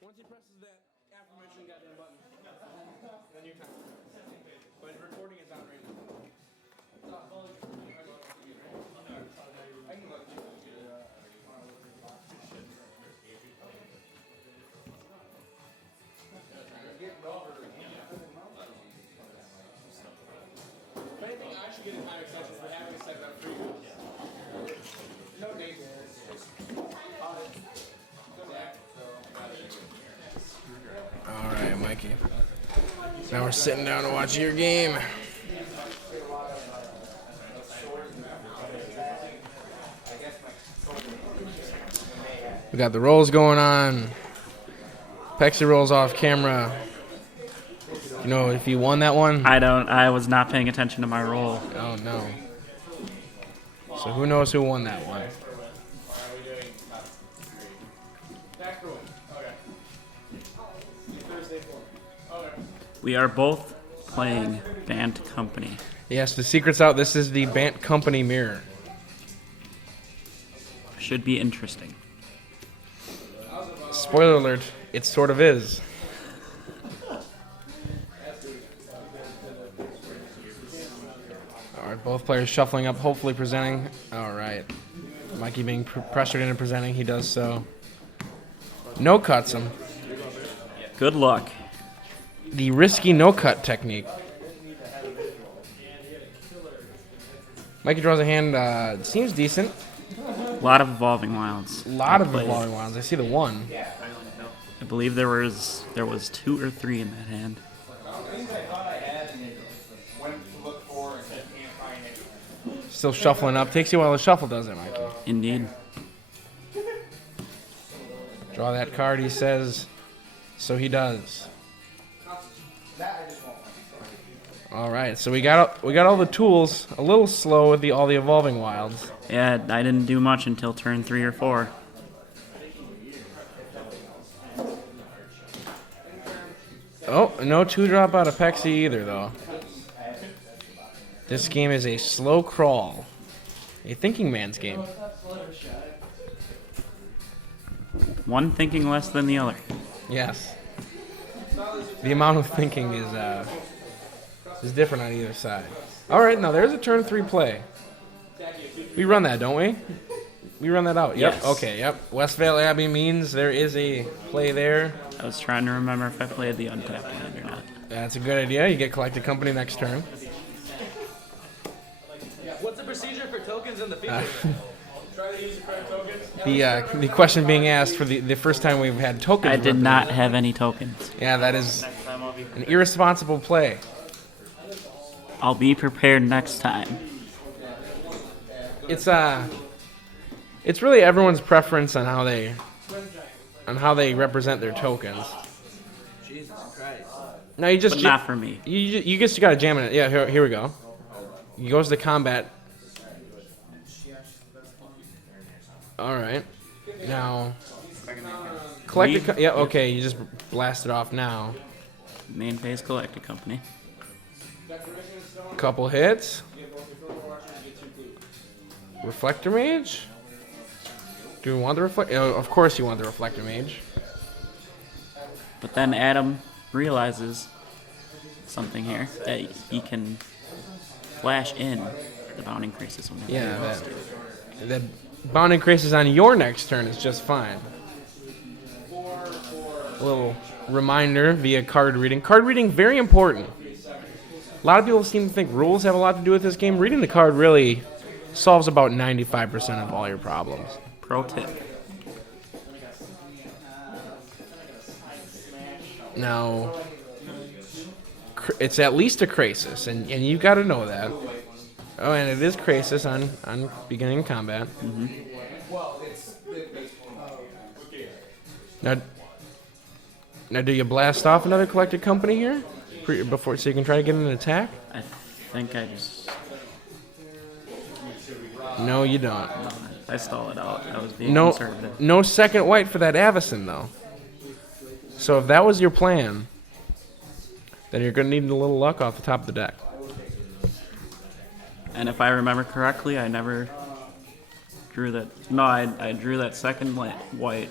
Once he presses that aforementioned goddamn button, then you're time. But recording is out right now. If anything, I should get a time extension for having it set up for you. No dates. All right, Mikey. Now we're sitting down to watch your game. We got the rolls going on. Pecsi rolls off camera. You know if you won that one? I was not paying attention to my roll. Oh, no. So who knows who won that one? We are both playing Bant Company. Yes, the secret's out. This is the Bant Company mirror. Should be interesting. Spoiler alert, it sort of is. All right, both players shuffling up, hopefully presenting. All right. Mikey being pressured into presenting. He does so. No cuts him. Good luck. The risky no-cut technique. Mikey draws a hand, seems decent. A lot of evolving wilds. A lot of evolving wilds. I see the one. I believe there was 2 or 3 in that hand. Still shuffling up. Takes you a while to shuffle, does it, Mikey? Indeed. Draw that card, he says. So he does. All right, so we got all the tools. A little slow with all the evolving wilds. Yeah, I didn't do much until turn 3 or 4. Oh, no 2-drop out of Pecsi either, though. This game is a slow crawl. A thinking man's game. One thinking less than the other. Yes. The amount of thinking is different on either side. All right, now there's a turn 3 play. We run that, don't we? We run that out. Yep. Yes. Okay. Yep. Westvale Abbey means there is a play there. I was trying to remember if I played the untapped hand or not. That's a good idea. You get Collected Company next turn. What's the procedure for tokens in the future? Try to use the correct tokens. The question being asked for the first time we've had tokens. I did not have any tokens. Yeah, that is an irresponsible play. I'll be prepared next time. It's really everyone's preference on how they represent their tokens. Jesus Christ. Now you just But not for me. You just gotta jam it. Yeah, here we go. He goes to combat. All right. Now, collected. Yeah, okay. You just blast it off now. Main phase Collected Company. Couple hits. Reflector Mage. Do we want the reflector? Oh, of course you want the Reflector Mage. But then Adam realizes something here, that he can flash in the bound increases when he wants to. That bound increases on your next turn is just fine. A little reminder via card reading. Card reading, very important. A lot of people seem to think rules have a lot to do with this game. Reading the card really solves about 95% of all your problems. Pro tip. Now, it's at least a Krasis, and you've got to know that. Oh, and it is Krasis on beginning combat. Mm-hmm. Now, do you blast off another Collected Company here before, so you can try to get an attack? I think I just... No, you don't. I stall it out. I was being conservative. No second white for that Avacyn, though. So if that was your plan, then you're going to need a little luck off the top of the deck. And if I remember correctly, I never drew that. No, I drew that second white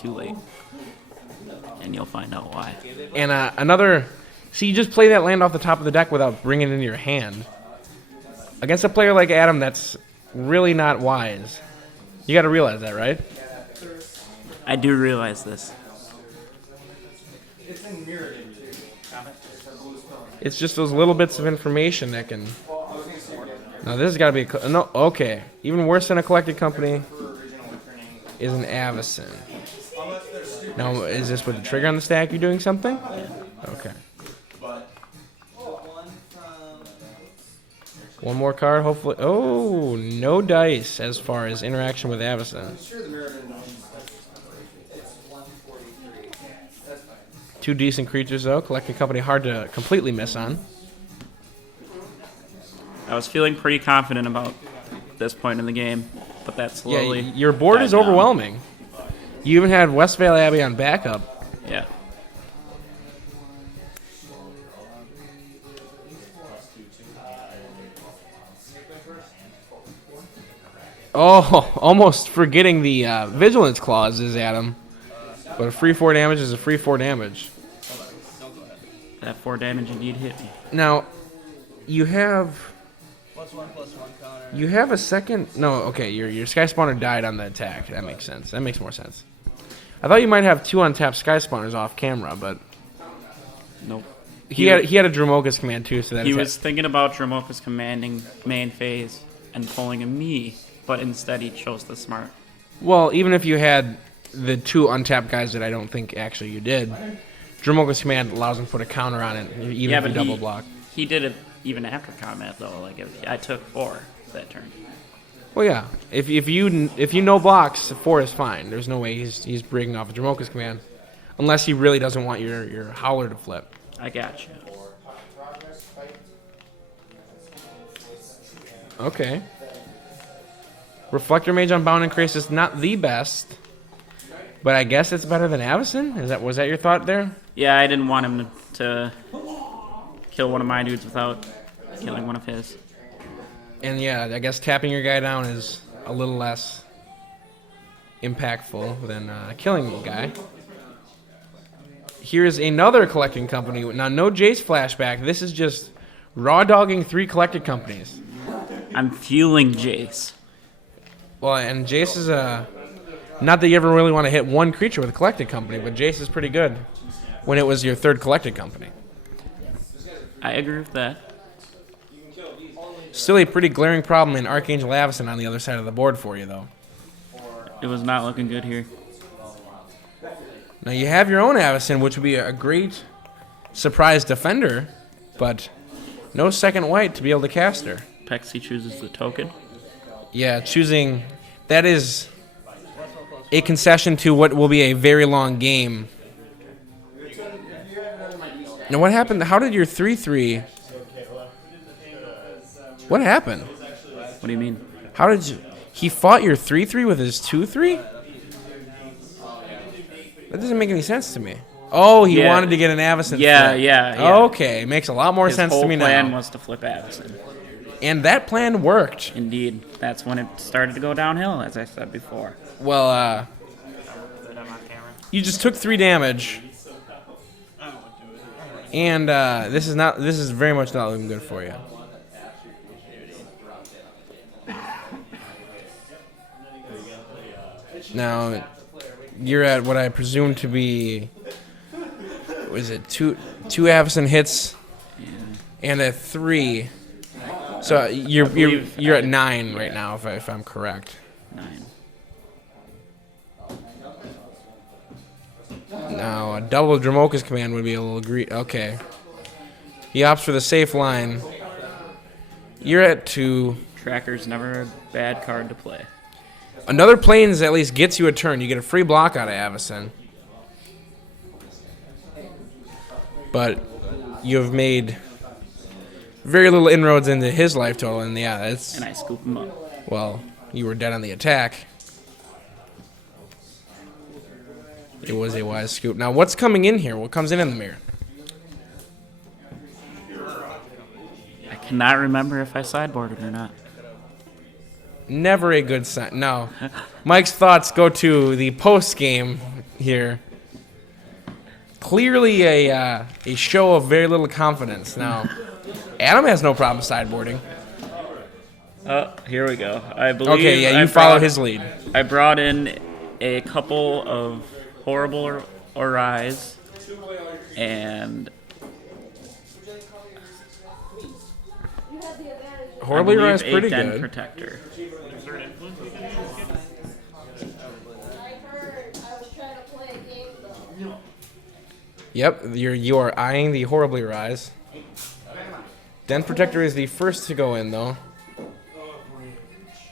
too late. And you'll find out why. And another... See, you just play that land off the top of the deck without bringing it into your hand. Against a player like Adam, that's really not wise. You got to realize that, right? I do realize this. It's just those little bits of information that can... Now, this has got to be... No, okay. Even worse than a collected company is an Avison. Now, is this with the trigger on the stack? You doing something? Okay. One more card, hopefully. Oh, no dice as far as interaction with Avison. 2 decent creatures, though. Collected company hard to completely miss on. I was feeling pretty confident about this point in the game, but that slowly... Yeah, your board is overwhelming. You even had Westvale Abbey on backup. Yeah. Oh, almost forgetting the vigilance clauses, Adam. But a free 4 damage is a free 4 damage. That 4 damage indeed hit me. Now, you have... +1/+1 counter. You have a second... No, okay, your Sky Spawner died on the attack. That makes sense. That makes more sense. I thought you might have 2 untapped Sky Spawners off camera, but... Nope. He had a Dromoka's command, too, so that... He was thinking about Dromoka's commanding main phase and pulling a me, but instead he chose the smart. Well, even if you had the 2 untapped guys that I don't think actually you did, Dromoka's command allows him to put a counter on it, even if you double block. He did it even after combat, though. Like, I took 4 that turn. Well, yeah. If you no blocks, 4 is fine. There's no way he's breaking off a Dromoka's command, unless he really doesn't want your Howler to flip. I got you. Okay. Reflector Mage on Bound and Krasis is not the best, but I guess it's better than Avison? Was that your thought there? Yeah, I didn't want him to kill one of my dudes without killing one of his. And yeah, I guess tapping your guy down is a little less impactful than killing a guy. Here's another collecting company. Now, no Jace flashback. This is just raw dogging 3 collected companies. I'm fueling Jace. Well, and Jace is not that you ever really want to hit one creature with a collected company, but Jace is pretty good when it was your 3rd collected company. I agree with that. Still a pretty glaring problem in Archangel Avison on the other side of the board for you, though. It was not looking good here. Now, you have your own Avison, which would be a great surprise defender, but no second white to be able to cast her. Pecsi chooses the token. Yeah, choosing... That is a concession to what will be a very long game. Now, what happened? How did your 3/3... What happened? What do you mean? How did you... He fought your 3/3 with his 2/3? That doesn't make any sense to me. Oh, he wanted to get an Avison flip. Yeah. Okay, makes a lot more sense to me now. His whole plan was to flip Avison. And that plan worked. Indeed. That's when it started to go downhill, as I said before. Well, you just took 3 damage. And this is very much not looking good for you. Now, you're at what I presume to be, was it two Avison hits and a 3. So you're at 9 right now, if I'm correct. 9. Now, a double Dromoka's command would be a little okay. He opts for the safe line. You're at 2. Tracker's never a bad card to play. Another Plains at least gets you a turn. You get a free block out of Avison. But you've made very little inroads into his life total, and yeah, that's... And I scoop him up. Well, you were dead on the attack. It was a wise scoop. Now, what's coming in here? What comes in the mirror? I cannot remember if I sideboarded or not. Never a good sign. No. Mike's thoughts go to the post-game here. Clearly a show of very little confidence. Now, Adam has no problem sideboarding. Here we go. I believe. Okay, yeah, you follow his lead. I brought in a couple of horrible or rise, and Horribly Rise a pretty Den good. Protector. Yep, you are eyeing the Horribly Rise. Den Protector is the first to go in, though.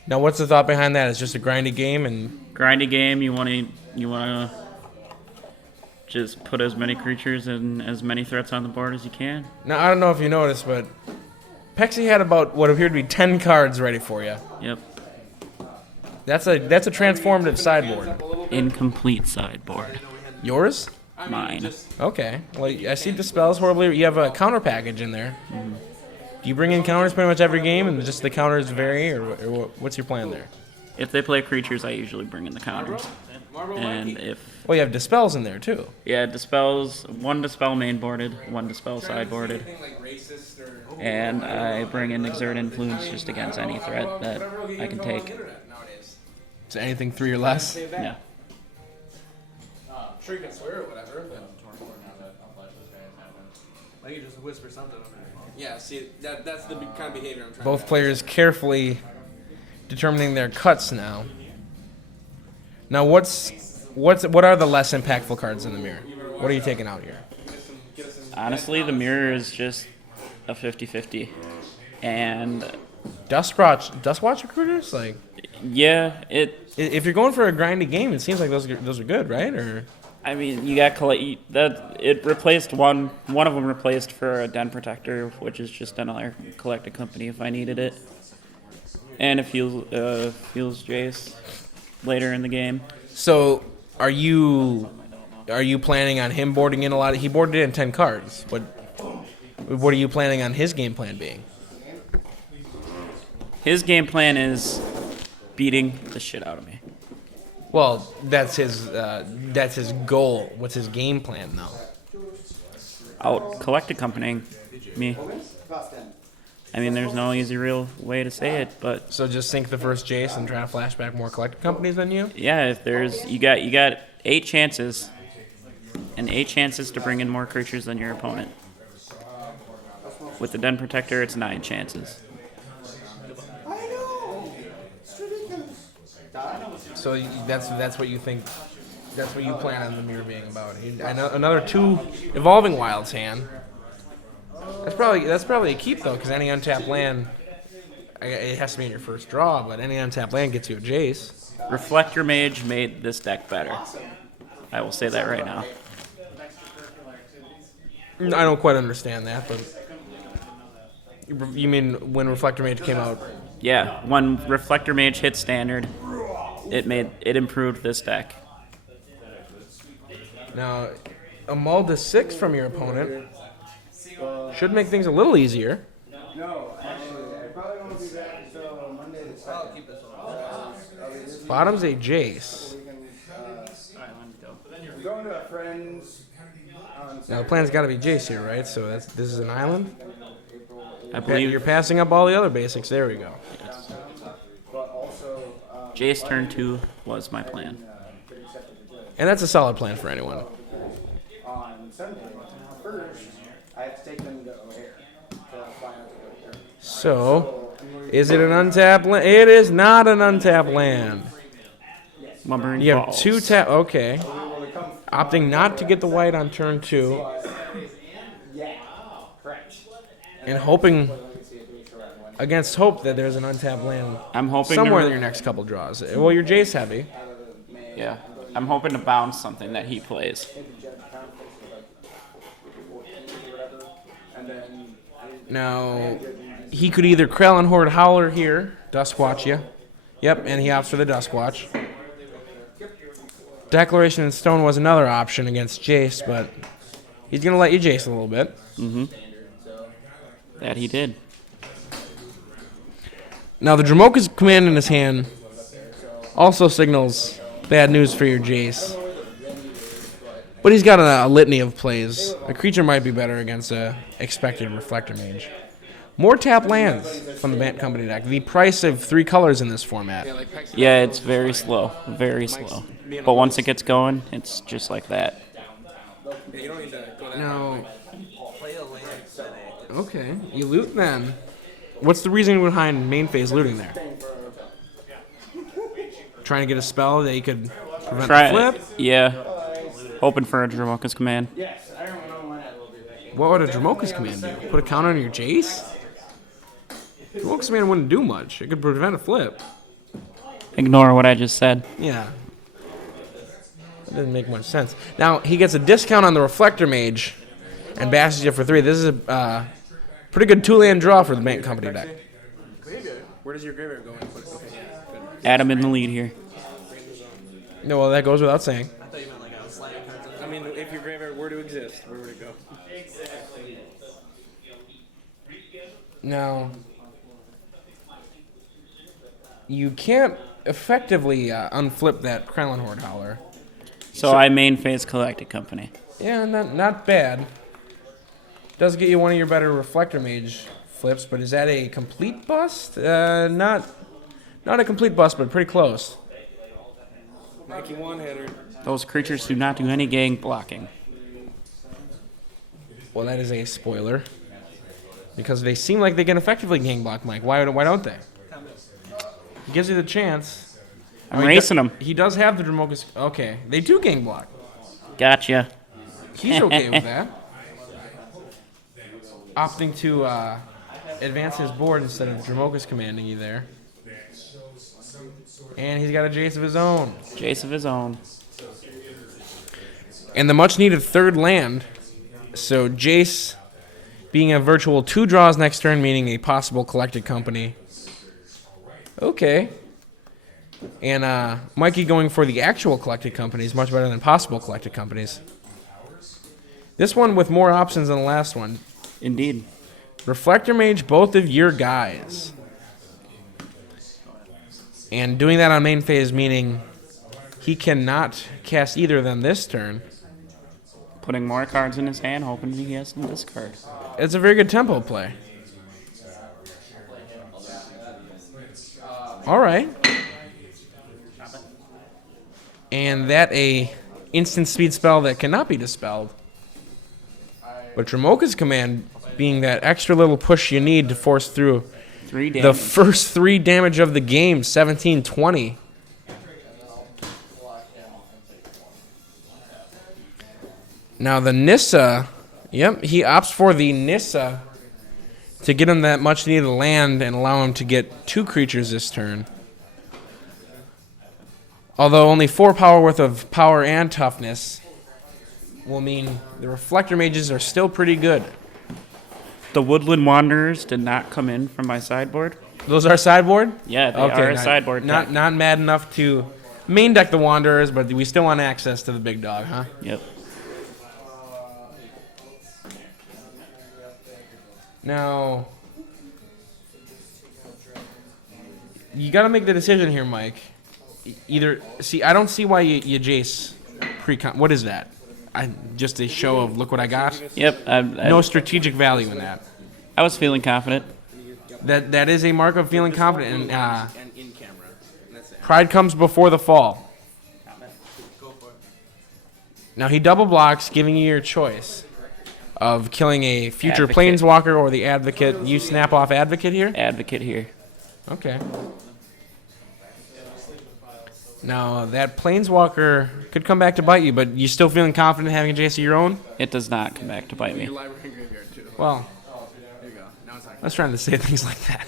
Now, what's the thought behind that? It's just a grindy game, and Grindy game. You want to just put as many creatures and as many threats on the board as you can. now I don't know if you noticed, but Pecsi had about what appeared to be 10 cards ready for you. Yep. That's a transformative sideboard. Incomplete sideboard. Yours? Mine. Okay. Well, I see Dispels Horribly. You have a counter package in there. Mm-hmm. Do you bring in counters pretty much every game, and just the counters vary, or what's your plan there? If they play creatures, I usually bring in the counters. And if Well, you have Dispels in there, too. Dispels, one Dispel main boarded, one Dispel sideboarded, and I bring in Exert Influence just against any threat that I can take. So anything 3 or less? Yeah. Sure you can swear or whatever, but I can just whisper something over there. Yeah, see, that's the kind of behavior I'm trying Both players carefully determining their cuts now. Now, what are the less impactful cards in the mirror? What are you taking out here? Honestly, the mirror is just a 50-50. And Dustwatch recruiters? Like, yeah, if you're going for a grindy game, it seems like those are good, right? Or I mean, you got it replaced one of them replaced for a Den Protector, which is just another collected company if I needed it. And it fuels Jace later in the game. so, are you planning on him boarding in a lot? He boarded in 10 cards. What are you planning on his game plan being? His game plan is beating the shit out of me. Well, that's his goal. What's his game plan now? Out collected company me. I mean, there's no easy real way to say it, but So just sink the first Jace and try to flashback more collective companies than you? yeah, if there's you got 8 chances, and 8 chances to bring in more creatures than your opponent. With the Den Protector, it's 9 chances. So that's what you think. That's what you plan on the mirror being about. Another 2 Evolving Wilds hand. That's probably a keep though, because any untapped land, it has to be in your first draw. But any untapped land gets you a Jace. Reflector Mage made this deck better. I will say that right now. I don't quite understand that, but you mean when Reflector Mage came out? Yeah, when Reflector Mage hit standard, it improved this deck. Now, a mull to 6 from your opponent should make things a little easier. No, actually, I probably won't be back until Monday the 2nd. Bottom's a Jace. I'm going to a friend's on Now the Saturday. plan's got to be Jace here, right? So this is an island. I believe You're passing up all the other basics. There we go. But also, Jace turn 2 was my plan. And that's a solid plan for anyone. on Sunday, first, I have to take them to O'Hare to fly out to O'Hare. So, is it an untapped land? It is not an untapped land. Lumbering You have Falls. 2 tap. Okay. Opting not to get the white on turn 2 Yeah, correct. and hoping against hope that there's an untapped land I'm hoping somewhere to, in your next couple draws. Well, you're Jace heavy. Yeah, I'm hoping to bounce something that he plays. And then Now, he could either Krell and Horde Howler here, Duskwatch you. Yep, and he opts for the Duskwatch. Declaration in Stone was another option against Jace, but he's going to let you Jace a little bit. That he did. Now, the Dramoka's command in his hand also signals bad news for your Jace. But he's got a litany of plays. A creature might be better against a expected Reflector Mage. More tap lands from the Bant Company deck. The price of 3 colors in this format. Yeah, it's very slow. Very slow. But once it gets going, it's just like that. No. Okay, you loot then. What's the reason behind main phase looting there? Trying to get a spell that you could prevent the flip? Yeah. Hoping for a Dromoka's command. What would a Dromoka's command do? Put a counter on your Jace? Dromoka's command wouldn't do much. It could prevent a flip. Ignore what I just said. Yeah. That doesn't make much sense. Now, he gets a discount on the Reflector Mage and bashes you for 3. This is a pretty good 2-land draw for the Bant Company deck. Where does your graveyard go? Adam in the lead here. No, well, that goes without saying. I thought you meant like I was sliding cards. I mean, if your graveyard were to exist, where would it go? Now, you can't effectively unflip that Kremlin Horde Howler. So I main phase Collected Company. Yeah, not bad. Does get you one of your better Reflector Mage flips, but is that a complete bust? Not a complete bust, but pretty close. Mikey one-hitter. Those creatures do not do any gang blocking. Well, that is a spoiler. Because they seem like they can effectively gang block Mike. Why don't they? He gives you the chance. I'm racing him. He does have the Dromoka's. Okay, they do gang block. Gotcha. He's okay with that. Opting to advance his board instead of Dromoka's commanding you there. And he's got a Jace of his own. Jace of his own. And the much-needed 3rd land. So Jace being a virtual 2 draws next turn, meaning a possible Collected Company. Okay. And Mikey going for the actual Collected Companies, much better than possible Collected Companies. This one with more options than the last one. Indeed. Reflector Mage, both of your guys. And doing that on main phase, meaning he cannot cast either of them this turn. Putting more cards in his hand, hoping he has to discard. It's a very good tempo play. All right. And that a instant speed spell that cannot be dispelled. But Dromoka's command being that extra little push you need to force through 3 damage. the first 3 damage of the game, 17-20. Now the Nissa, yep, he opts for the Nissa to get him that much needed land and allow him to get 2 creatures this turn. Although only 4 power worth of power and toughness will mean the Reflector Mages are still pretty good. The Woodland Wanderers did not come in from my sideboard. Those are sideboard? Yeah, they are a sideboard not deck. not mad enough to main deck the Wanderers, but we still want access to the big dog, huh? Yep. Now, you got to make the decision here, Mike. Either I don't see why you Jace pre-con. What is that? Just a show of look what I got. Yep. No strategic value in that. I was feeling confident. That is a mark of feeling confident. And pride comes before the fall. Now he double blocks, giving you your choice of killing a future Advocate. Planeswalker or the Advocate. You snap off Advocate here? Advocate here. Okay. Now, that Planeswalker could come back to bite you, but you still feeling confident having a Jace of your own? It does not come back to bite me. Well, I was trying to say things like that.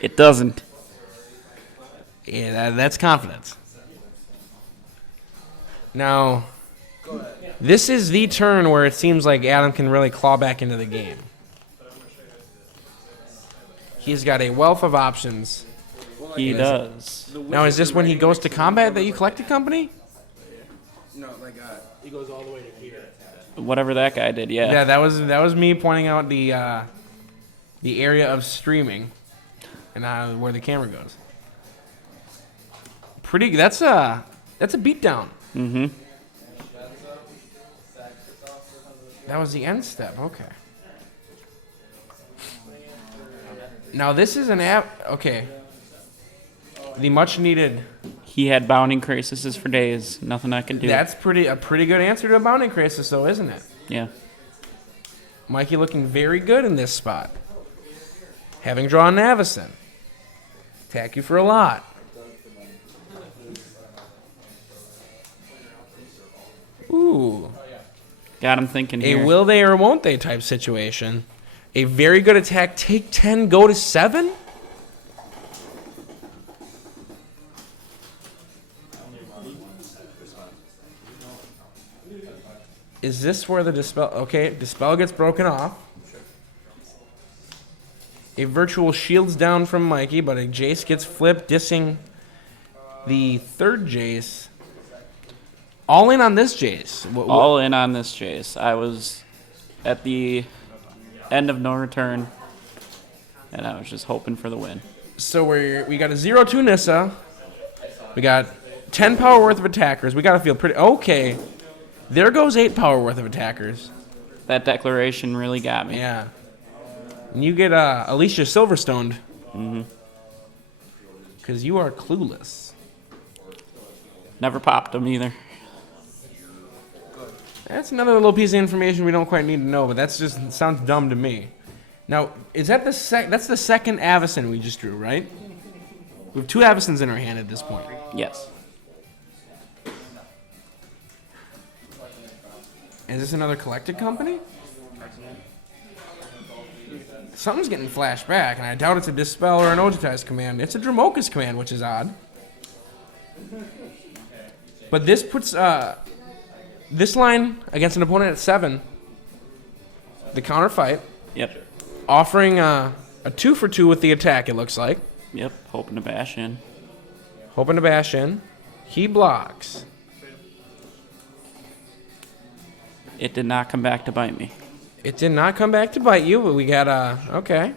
It doesn't. Yeah, that's confidence. Now, this is the turn where it seems like Adam can really claw back into the game. He's got a wealth of options. He does. Now, is this when he goes to combat that you Collected Company? No, like he goes all the way to here. Whatever that guy did, yeah. Yeah, that was me pointing out the area of streaming and where the camera goes. Pretty. That's That's a beatdown. Mm-hmm. That was the end step. Okay. Now this is an app. Okay. The much needed. He had bounding crises for days. Nothing I could do. That's a pretty good answer to a bounding crisis, though, isn't it? Yeah. Mikey looking very good in this spot. Having drawn Navison. Attack you for a lot. Ooh. Got him thinking A here. will they or won't they type situation. A very good attack. Take 10, go to 7? Is this where the dispel... Okay, dispel gets broken off. A virtual shields down from Mikey, but a Jace gets flipped, dissing the third Jace. All in on this Jace. All in on this Jace. I was at the end of no return, and I was just hoping for the win. So we got a 0-2 Nissa. We got 10 power worth of attackers. We got to feel pretty... Okay. There goes 8 power worth of attackers. That declaration really got me. Yeah. And you get Alicia Silverstoned. Mm-hmm. Because you are clueless. Never popped him either. That's another little piece of information we don't quite need to know, but that's just sounds dumb to me. Now, is that that's the second Avacyn we just drew, right? We have 2 Avacyns in our hand at this point. Yes. Is this another collected company? Something's getting flashed back, and I doubt it's a Dispel or an Ogitize command. It's a Dramoka's command, which is odd. But this puts this line against an opponent at 7. The counter fight. Yep. Offering a 2-for-2 with the attack, it looks like. Yep. Hoping to bash in. Hoping to bash in. He blocks. It did not come back to bite me. It did not come back to bite you, but we got okay.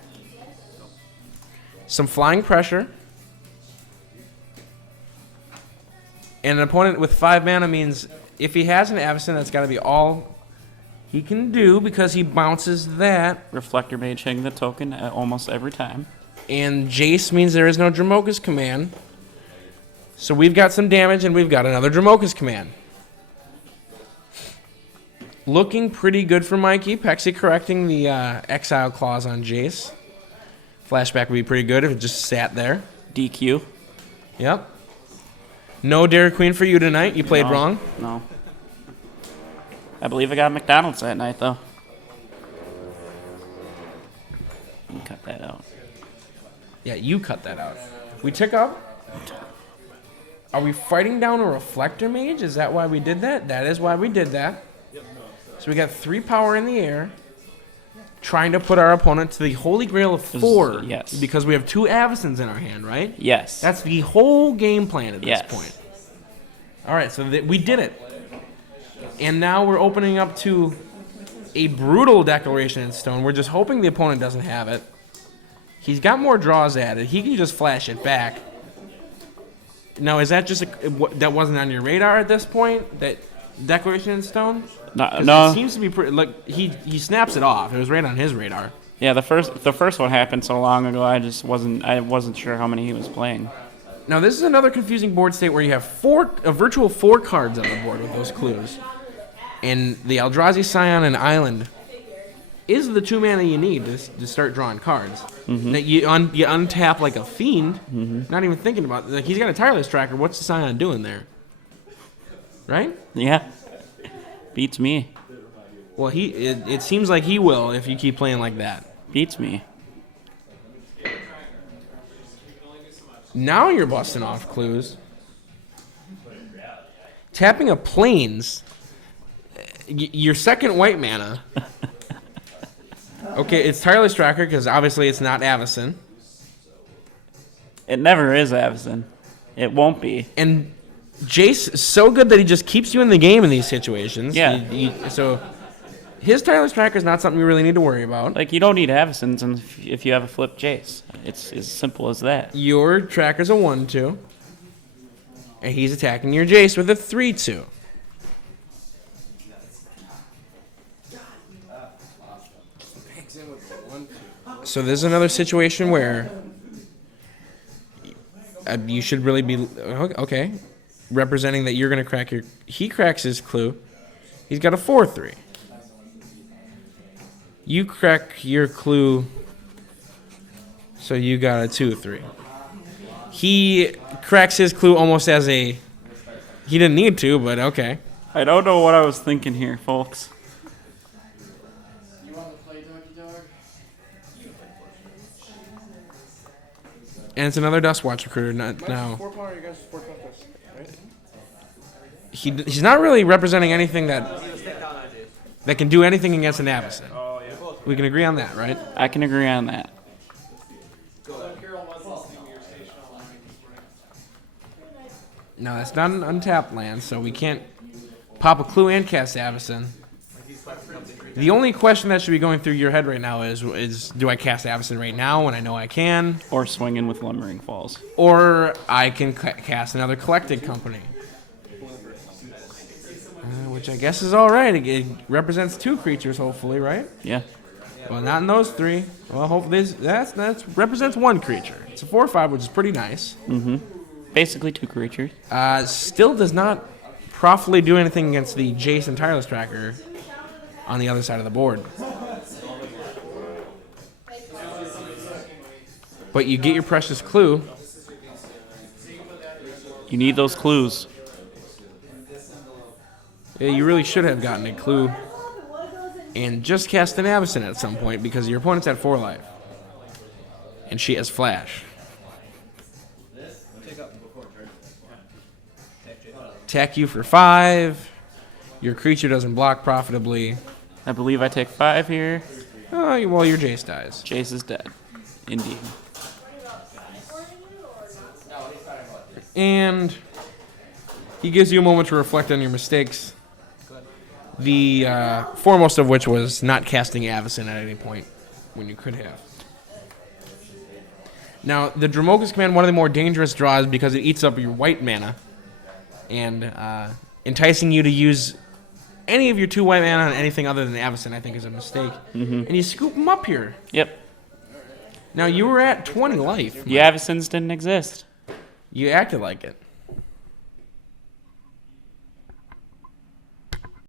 Some flying pressure. And an opponent with 5 mana means if he has an Avacyn, that's got to be all he can do because he bounces that. Reflector Mage hitting the token almost every time. And Jace means there is no Dramoka's command. So we've got some damage, and we've got another Dramoka's command. Looking pretty good for Mikey. Pecsi correcting the exile clause on Jace. Flashback would be pretty good if it just sat there. DQ. Yep. No Dairy Queen for you tonight. You played wrong. No. I believe I got McDonald's that night, though. You cut that out. Yeah, you cut that out. We took up. Are we fighting down a Reflector Mage? Is that why we did that? That is why we did that. So we got 3 power in the air, trying to put our opponent to the holy grail of 4. Yes. Because we have 2 Avacyns in our hand, right? Yes. That's the whole game plan at this Yes. point. All right, so we did it. And now we're opening up to a brutal declaration in stone. We're just hoping the opponent doesn't have it. He's got more draws added. He can just flash it back. Now, is that just that wasn't on your radar at this point? That declaration in stone? No. It seems to be pretty. Look, he snaps it off. It was right on his radar. Yeah, the first one happened so long ago. I wasn't sure how many he was playing. Now this is another confusing board state where you have a virtual 4 cards on the board with those clues, and the Eldrazi Scion and Island is the 2 mana you need to start drawing cards. Mm-hmm. That you untap like a fiend, not even thinking about. Like he's got a tireless tracker. What's the Scion doing there? Right? Yeah. Beats me. Well, it seems like he will if you keep playing like that. Beats me. Now you're busting off clues. Tapping a Plains. Your second white mana. Okay, it's Tireless Tracker because obviously it's not Avacyn. It never is Avacyn. It won't be. And Jace is so good that he just keeps you in the game in these situations. Yeah. So his Tireless Tracker is not something you really need to worry about. Like, you don't need Avacyns if you have a flip Jace. It's as simple as that. Your tracker's a 1-2. And he's attacking your Jace with a 3-2. So this is another situation where you should really be okay, representing that you're going to crack your. He cracks his clue. He's got a 4-3. You crack your clue, so you got a 2-3. He cracks his clue almost as a. He didn't need to, but okay. I don't know what I was thinking here, folks. You want to play Doggy Dog? And it's another Dust Watch recruiter now. 4 power, you guys 4 compass, right? He's not really representing anything that can do anything against an Avacyn. We can agree on that, right? I can agree on that. No, that's not an untapped land, so we can't pop a clue and cast Avacyn. The only question that should be going through your head right now is do I cast Avacyn right now when I know I can? Or swing in with Lumbering Falls. Or I can cast another Collected Company. Which I guess is alright. It represents 2 creatures, hopefully, right? Yeah. Well, not in those 3. Well, hopefully that represents 1 creature. It's a 4/5, which is pretty nice. Mm-hmm. Basically 2 creatures. Still does not profitably do anything against the Jace and Tireless Tracker on the other side of the board. But you get your precious clue. You need those clues. Yeah, you really should have gotten a clue and just cast an Avacyn at some point because your opponent's at 4 life. And she has Flash. Attack you for 5. Your creature doesn't block profitably. I believe I take 5 here. Oh, well, your Jace dies. Jace is dead. Indeed. And he gives you a moment to reflect on your mistakes. The foremost of which was not casting Avacyn at any point when you could have. Now, the Dramoka's Command, one of the more dangerous draws because it eats up your white mana. And enticing you to use any of your 2 white mana on anything other than Avacyn, I think, is a mistake. Mm-hmm. And you scoop them up here. Yep. Now, you were at 20 life. The Avacyns didn't exist. You acted like it.